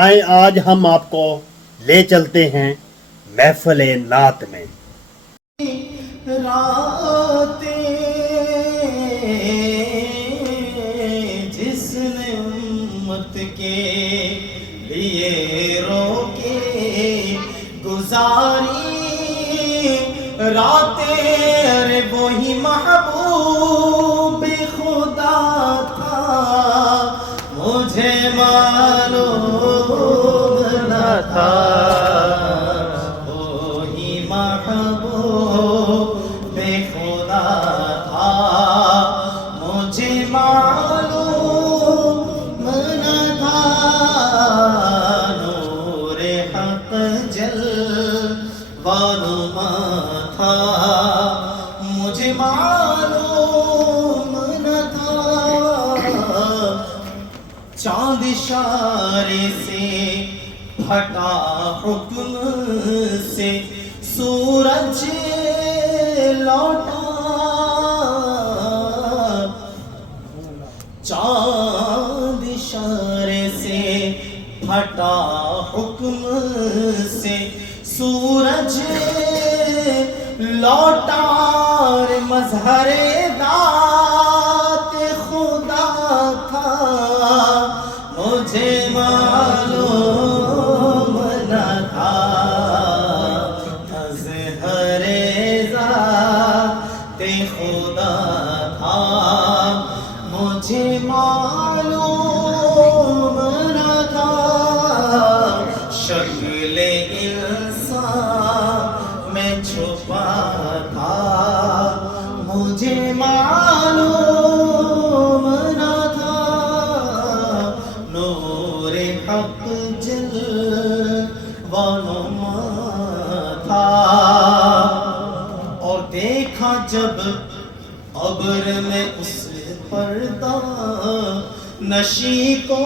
آئیں آج ہم آپ کو لے چلتے ہیں محفل نعت میں. راتیں جس نے امت کے لیے رو کے گزاری راتیں، ارے وہی محبوب خدا تھا مجھے معلوم نہ تھا، وہی محبوب خدا تھا مجھے معلوم نہ تھا، نور حق جلوہ نما تھا مجھے معلوم نہ تھا، چاند اشارے سے پھٹا حکم سے سورج لوٹا، چاند اشارے سے پھٹا حکم سے سورج لوٹا، مظہر ذات خدا تھا مجھے معلوم نہ تھا، مظہر ذات خدا تھا مجھے معلوم نہ تھا، شکل انسان میں چھپا تھا مجھے معلوم نہ تھا، نور حق جلوہ نما تھا، اور دیکھا جب قبر میں اس پردہ نشی کو